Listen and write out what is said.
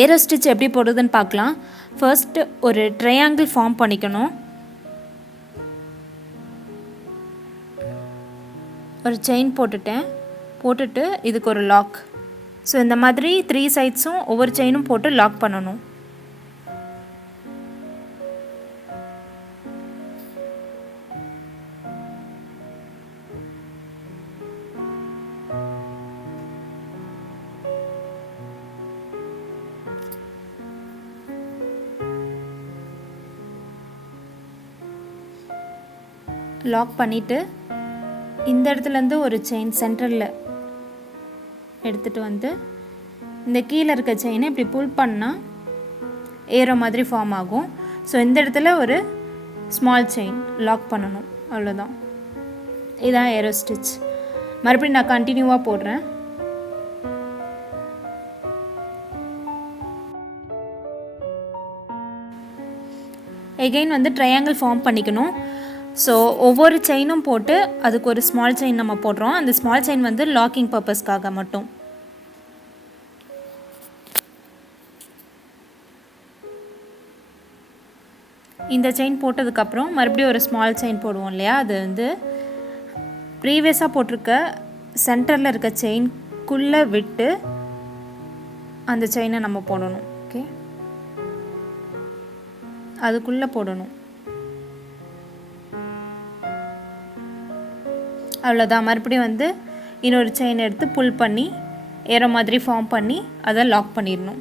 Aero stitch எப்படி போடுறதுன்னு பார்க்கலாம். ஃபர்ஸ்ட் ஒரு ட்ரையாங்கிள் ஃபார்ம் பண்ணிக்கணும். ஒரு செயின் போட்டுட்டு இதுக்கு ஒரு லாக். ஸோ இந்த மாதிரி 3 சைட்ஸும் ஒவ்வொரு செயினும் போட்டு லாக் பண்ணணும். லாக் பண்ணிவிட்டு இந்த இடத்துலேருந்து ஒரு செயின் சென்டரில் எடுத்துகிட்டு வந்து இந்த கீழே இருக்க செயினை இப்படி புல் பண்ணால் ஏரோ மாதிரி ஃபார்ம் ஆகும். ஸோ இந்த இடத்துல ஒரு ஸ்மால் செயின் லாக் பண்ணணும், அவ்வளோதான். இதுதான் ஏரோ ஸ்டிச். மறுபடியும் நான் கண்டினியூவாக போடுறேன். எகெயின் வந்து ட்ரையாங்கிள் ஃபார்ம் பண்ணிக்கணும். ஸோ ஒவ்வொரு செயினும் போட்டு அதுக்கு ஒரு ஸ்மால் செயின் நம்ம போடுறோம். அந்த ஸ்மால் செயின் வந்து லாக்கிங் பர்பஸ்க்காக மட்டும். இந்த செயின் போட்டதுக்கப்புறம் மறுபடியும் ஒரு ஸ்மால் செயின் போடுவோம் இல்லையா, அது வந்து ப்ரீவியஸாக போட்டிருக்க சென்டரில் இருக்க செயின்குள்ளே விட்டு அந்த செயினை நம்ம போடணும். ஓகே, அதுக்குள்ளே போடணும். அவ்வளோதான். மறுபடியும் வந்து இன்னொரு செயின் எடுத்து புல் பண்ணி ஏரோ மாதிரி ஃபார்ம் பண்ணி அதை லாக் பண்ணிடணும்.